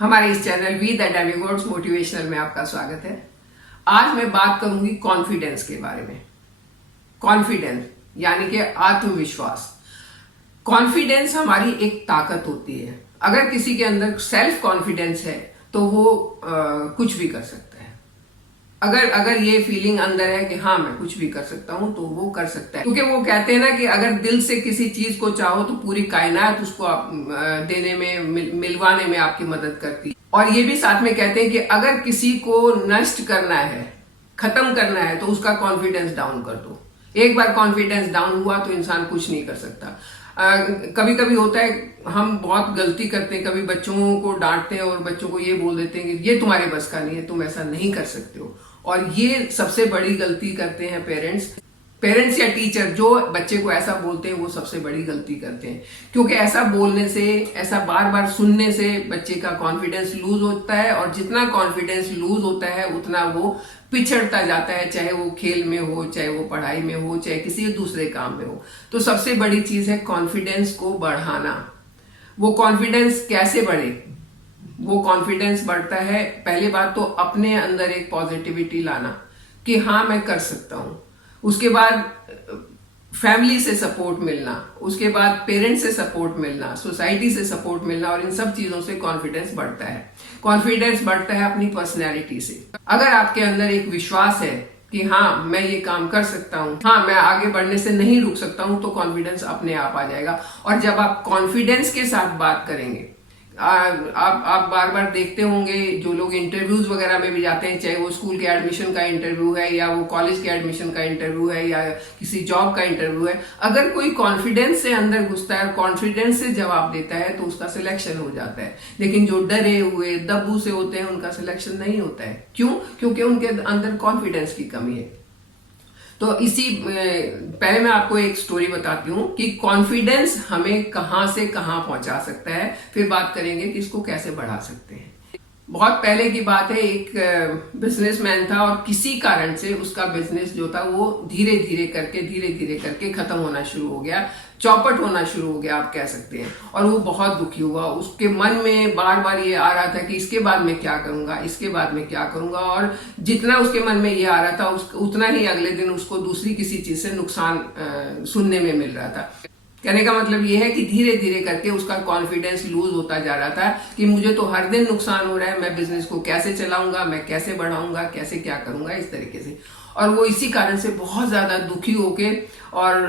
हमारे इस channel we the demigods motivational में आपका स्वागत है। आज मैं बात करूंगी कॉन्फिडेंस के बारे में। कॉन्फिडेंस यानी कि आत्मविश्वास। कॉन्फिडेंस हमारी एक ताकत होती है। अगर किसी के अंदर सेल्फ कॉन्फिडेंस है तो वो कुछ भी कर सकता है। अगर ये फीलिंग अंदर है कि हाँ मैं कुछ भी कर सकता हूं तो वो कर सकता है, क्योंकि वो कहते हैं ना कि अगर दिल से किसी चीज को चाहो तो पूरी कायनात उसको देने में मिलवाने में आपकी मदद करती है। और ये भी साथ में कहते हैं कि अगर किसी को नष्ट करना है, खत्म करना है, तो उसका कॉन्फिडेंस डाउन कर दो। एक बार कॉन्फिडेंस डाउन हुआ तो इंसान कुछ नहीं कर सकता। कभी कभी होता है हम बहुत गलती करते हैं, कभी बच्चों को डांटते हैं और बच्चों को ये बोल देते हैं कि ये तुम्हारे बस का नहीं है, तुम ऐसा नहीं कर सकते हो। और ये सबसे बड़ी गलती करते हैं पेरेंट्स या टीचर। जो बच्चे को ऐसा बोलते हैं वो सबसे बड़ी गलती करते हैं, क्योंकि ऐसा बोलने से, ऐसा बार बार सुनने से बच्चे का कॉन्फिडेंस लूज होता है। और जितना कॉन्फिडेंस लूज होता है उतना वो पिछड़ता जाता है, चाहे वो खेल में हो, चाहे वो पढ़ाई में हो, चाहे किसी दूसरे काम में हो। तो सबसे बड़ी चीज है कॉन्फिडेंस को बढ़ाना। वो कॉन्फिडेंस कैसे बढ़े? वो कॉन्फिडेंस बढ़ता है, पहली बात तो अपने अंदर एक पॉजिटिविटी लाना कि हाँ मैं कर सकता हूं। उसके बाद फैमिली से सपोर्ट मिलना, उसके बाद पेरेंट्स से सपोर्ट मिलना, सोसाइटी से सपोर्ट मिलना, और इन सब चीजों से कॉन्फिडेंस बढ़ता है। कॉन्फिडेंस बढ़ता है अपनी पर्सनैलिटी से। अगर आपके अंदर एक विश्वास है कि हाँ मैं ये काम कर सकता हूँ, हाँ मैं आगे बढ़ने से नहीं रुक सकता हूँ, तो कॉन्फिडेंस अपने आप आ जाएगा। और जब आप कॉन्फिडेंस के साथ बात करेंगे, आप बार बार देखते होंगे जो लोग इंटरव्यूज वगैरह में भी जाते हैं, चाहे वो स्कूल के एडमिशन का इंटरव्यू है या वो कॉलेज के एडमिशन का इंटरव्यू है या किसी जॉब का इंटरव्यू है, अगर कोई कॉन्फिडेंस से अंदर घुसता है और कॉन्फिडेंस से जवाब देता है तो उसका सिलेक्शन हो जाता है। लेकिन जो डरे हुए दब्बू से होते हैं उनका सिलेक्शन नहीं होता है। क्यों? क्योंकि उनके अंदर कॉन्फिडेंस की कमी है। तो इसी पहले मैं आपको एक स्टोरी बताती हूँ कि कॉन्फिडेंस हमें कहाँ से कहाँ पहुंचा सकता है, फिर बात करेंगे कि इसको कैसे बढ़ा सकते हैं। बहुत पहले की बात है, एक बिजनेसमैन था और किसी कारण से उसका बिजनेस जो था वो धीरे धीरे करके खत्म होना शुरू हो गया, चौपट होना शुरू हो गया आप कह सकते हैं। और वो बहुत दुखी हुआ। उसके मन में बार बार ये आ रहा था कि इसके बाद मैं क्या करूंगा, इसके बाद मैं क्या करूंगा। और जितना उसके मन में ये आ रहा था उतना ही अगले दिन उसको दूसरी किसी चीज से नुकसान सुनने में मिल रहा था। कहने का मतलब ये है कि धीरे धीरे करके उसका कॉन्फिडेंस लूज होता जा रहा था कि मुझे तो हर दिन नुकसान हो रहा है, मैं बिजनेस को कैसे चलाऊंगा, मैं कैसे बढ़ाऊंगा, कैसे क्या करूंगा, इस तरीके से। और वो इसी कारण से बहुत ज्यादा दुखी होके और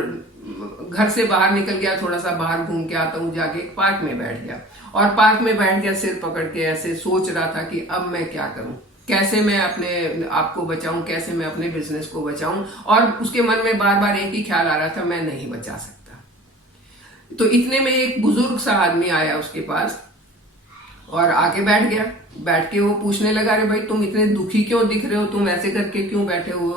घर से बाहर निकल गया, थोड़ा सा बाहर घूम के आता हूँ, जाके एक पार्क में बैठ गया। और पार्क में बैठ गया सिर पकड़ के, ऐसे सोच रहा था कि अब मैं क्या करूं, कैसे मैं अपने आप को बचाऊं, कैसे मैं अपने बिजनेस को बचाऊं। और उसके मन में बार बार एक ही ख्याल आ रहा था, मैं नहीं बचा सकता। तो इतने में एक बुजुर्ग सा आदमी आया उसके पास और आके बैठ गया। बैठ के वो पूछने लगा, अरे भाई तुम इतने दुखी क्यों दिख रहे हो, तुम ऐसे करके क्यों बैठे हो?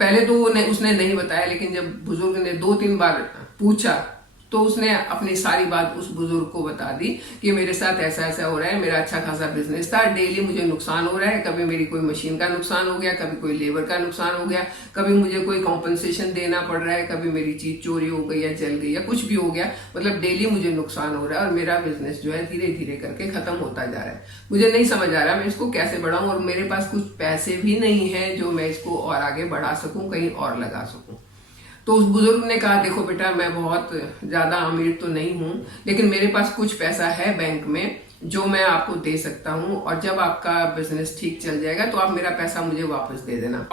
पहले तो उसने नहीं बताया, लेकिन जब बुजुर्ग ने 2-3 बार पूछा तो उसने अपनी सारी बात उस बुजुर्ग को बता दी कि मेरे साथ ऐसा ऐसा हो रहा है, मेरा अच्छा खासा बिजनेस था, डेली मुझे नुकसान हो रहा है, कभी मेरी कोई मशीन का नुकसान हो गया, कभी कोई लेबर का नुकसान हो गया, कभी मुझे कोई कॉम्पनसेशन देना पड़ रहा है, कभी मेरी चीज चोरी हो गई या जल गई या कुछ भी हो गया, मतलब डेली मुझे नुकसान हो रहा है और मेरा बिजनेस जो है धीरे धीरे करके खत्म होता जा रहा है। मुझे नहीं समझ आ रहा मैं इसको कैसे बढ़ाऊं, और मेरे पास कुछ पैसे भी नहीं है जो मैं इसको और आगे बढ़ा सकूं, कहीं और लगा सकूं। तो उस बुजुर्ग ने कहा, देखो बेटा मैं बहुत ज्यादा अमीर तो नहीं हूं, लेकिन मेरे पास कुछ पैसा है बैंक में जो मैं आपको दे सकता हूं, और जब आपका बिजनेस ठीक चल जाएगा तो आप मेरा पैसा मुझे वापस दे देना।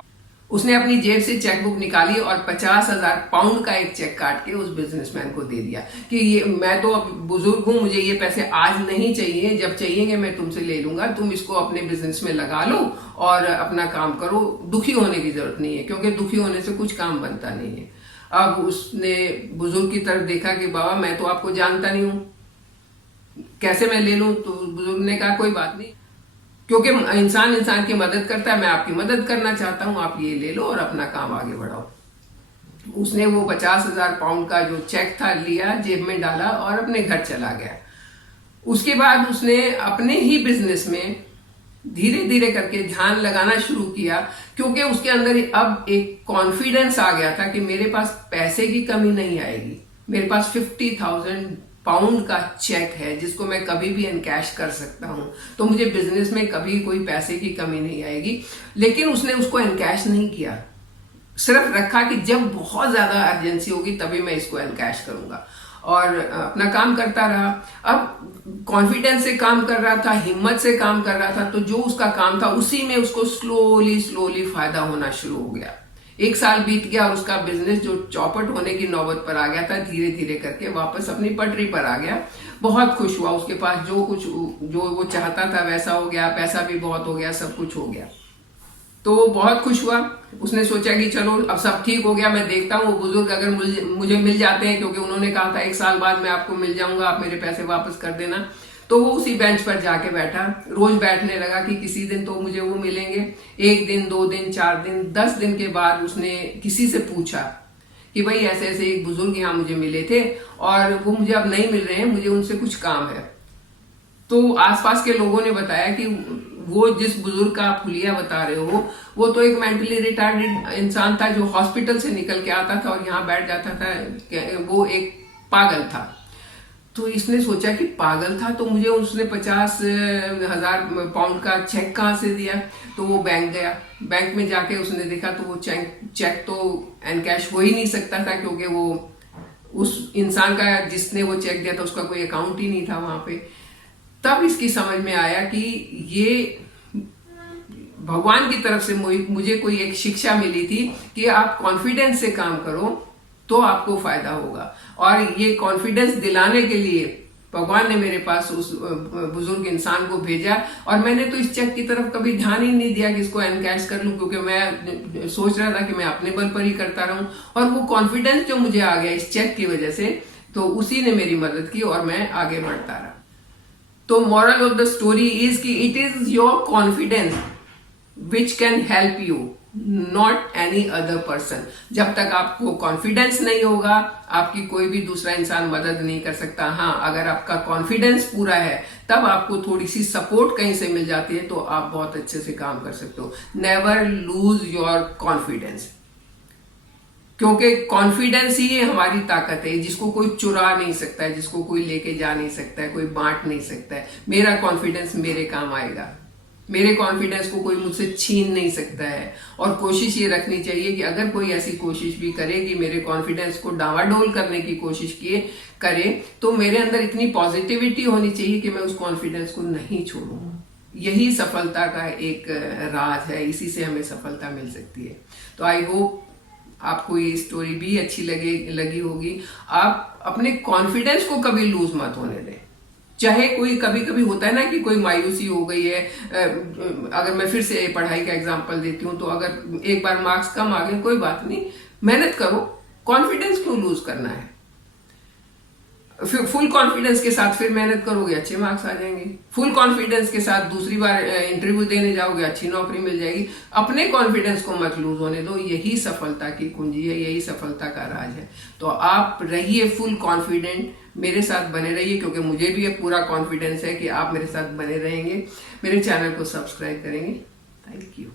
उसने अपनी जेब से चेकबुक निकाली और 50,000 पाउंड का एक चेक काट के उस बिजनेसमैन को दे दिया कि ये मैं तो अब बुजुर्ग हूं, मुझे ये पैसे आज नहीं चाहिए, जब चाहिएंगे मैं तुमसे ले लूंगा, तुम इसको अपने बिजनेस में लगा लो और अपना काम करो। दुखी होने की जरूरत नहीं है, क्योंकि दुखी होने से कुछ काम बनता नहीं है। अब उसने बुजुर्ग की तरफ देखा कि बाबा मैं तो आपको जानता नहीं हूं, कैसे मैं ले लूं? तो बुजुर्ग ने कहा कोई बात नहीं, क्योंकि इंसान की मदद करता है, मैं आपकी मदद करना चाहता हूं, आप ये ले लो और अपना काम आगे बढ़ाओ। उसने वो 50,000 पाउंड का जो चेक था लिया, जेब में डाला और अपने घर चला गया। उसके बाद उसने अपने ही बिजनेस में धीरे धीरे करके ध्यान लगाना शुरू किया, क्योंकि उसके अंदर अब एक कॉन्फिडेंस आ गया था कि मेरे पास पैसे की कमी नहीं आएगी, मेरे पास 50,000 पाउंड का चेक है जिसको मैं कभी भी एनकैश कर सकता हूं, तो मुझे बिजनेस में कभी कोई पैसे की कमी नहीं आएगी। लेकिन उसने उसको एनकैश नहीं किया, सिर्फ रखा कि जब बहुत ज्यादा अर्जेंसी होगी तभी मैं इसको एनकैश करूंगा, और अपना काम करता रहा। अब कॉन्फिडेंस से काम कर रहा था, हिम्मत से काम कर रहा था, तो जो उसका काम था उसी में उसको स्लोली स्लोली फायदा होना शुरू हो गया। 1 साल बीत गया और उसका बिजनेस जो चौपट होने की नौबत पर आ गया था, धीरे धीरे करके वापस अपनी पटरी पर आ गया। बहुत खुश हुआ, उसके पास जो वो चाहता था वैसा हो गया, पैसा भी बहुत हो गया, सब कुछ हो गया, तो बहुत खुश हुआ। उसने सोचा कि चलो अब सब ठीक हो गया, मैं देखता हूँ वो बुजुर्ग अगर मुझे मिल जाते हैं, क्योंकि उन्होंने कहा था 1 साल बाद मैं आपको मिल जाऊंगा, आप मेरे पैसे वापस कर देना। तो वो उसी बेंच पर जाके बैठा, रोज बैठने लगा कि किसी दिन तो मुझे वो मिलेंगे। 1 दिन, 2 दिन, 4 दिन, 10 दिन के बाद उसने किसी से पूछा कि भाई ऐसे ऐसे एक बुजुर्ग यहाँ मुझे मिले थे और वो मुझे अब नहीं मिल रहे हैं, मुझे उनसे कुछ काम है। तो आसपास के लोगों ने बताया कि वो जिस बुजुर्ग का आप हुलिया बता रहे हो, वो तो एक मेंटली रिटार्डेड इंसान था जो हॉस्पिटल से निकल के आता था और यहाँ बैठ जाता था, वो एक पागल था। तो इसने सोचा कि पागल था तो मुझे उसने 50,000 पाउंड का चेक कहाँ से दिया। तो वो बैंक गया, बैंक में जाके उसने देखा तो वो चेक तो एनकैश हो ही नहीं सकता था, क्योंकि वो उस इंसान का जिसने वो चेक दिया था उसका कोई अकाउंट ही नहीं था वहां पे। तब इसकी समझ में आया कि ये भगवान की तरफ से मुझे कोई एक शिक्षा मिली थी कि आप कॉन्फिडेंस से काम करो तो आपको फायदा होगा। और ये कॉन्फिडेंस दिलाने के लिए भगवान ने मेरे पास उस बुजुर्ग इंसान को भेजा, और मैंने तो इस चेक की तरफ कभी ध्यान ही नहीं दिया कि इसको एनकैश कर लूं, क्योंकि मैं सोच रहा था कि मैं अपने बल पर ही करता रहूं। और वो कॉन्फिडेंस जो मुझे आ गया इस चेक की वजह से, तो उसी ने मेरी मदद की और मैं आगे बढ़ता रहा। तो moral of the story is कि it is your confidence which can help you, not any other person. जब तक आपको कॉन्फिडेंस नहीं होगा, आपकी कोई भी दूसरा इंसान मदद नहीं कर सकता। हाँ, अगर आपका कॉन्फिडेंस पूरा है तब आपको थोड़ी सी सपोर्ट कहीं से मिल जाती है तो आप बहुत अच्छे से काम कर सकते हो। नेवर लूज योर कॉन्फिडेंस, क्योंकि कॉन्फिडेंस ही हमारी ताकत है, जिसको कोई चुरा नहीं सकता है, जिसको कोई लेके जा नहीं सकता है, कोई बांट नहीं सकता है। मेरा कॉन्फिडेंस मेरे काम आएगा, मेरे कॉन्फिडेंस को कोई मुझसे छीन नहीं सकता है। और कोशिश ये रखनी चाहिए कि अगर कोई ऐसी कोशिश भी करे कि मेरे कॉन्फिडेंस को डावाडोल करने की कोशिश करे, तो मेरे अंदर इतनी पॉजिटिविटी होनी चाहिए कि मैं उस कॉन्फिडेंस को नहीं छोड़ूं। यही सफलता का एक राज है, इसी से हमें सफलता मिल सकती है। तो आई होप आपको ये स्टोरी भी अच्छी लगी होगी। आप अपने कॉन्फिडेंस को कभी लूज मत होने दें। चाहे कोई कभी कभी होता है ना कि कोई मायूसी हो गई है, अगर मैं फिर से पढ़ाई का एग्जांपल देती हूँ, तो अगर एक बार मार्क्स कम आ गए, कोई बात नहीं, मेहनत करो, कॉन्फिडेंस क्यों लूज करना है। फुल कॉन्फिडेंस के साथ फिर मेहनत करोगे, अच्छे मार्क्स आ जाएंगे। फुल कॉन्फिडेंस के साथ दूसरी बार इंटरव्यू देने जाओगे, अच्छी नौकरी मिल जाएगी। अपने कॉन्फिडेंस को मत लूज होने दो, यही सफलता की कुंजी है, यही सफलता का राज है। तो आप रहिए फुल कॉन्फिडेंट, मेरे साथ बने रहिए, क्योंकि मुझे भी पूरा कॉन्फिडेंस है कि आप मेरे साथ बने रहेंगे। मेरे चैनल को सब्सक्राइब करेंगे। Thank you.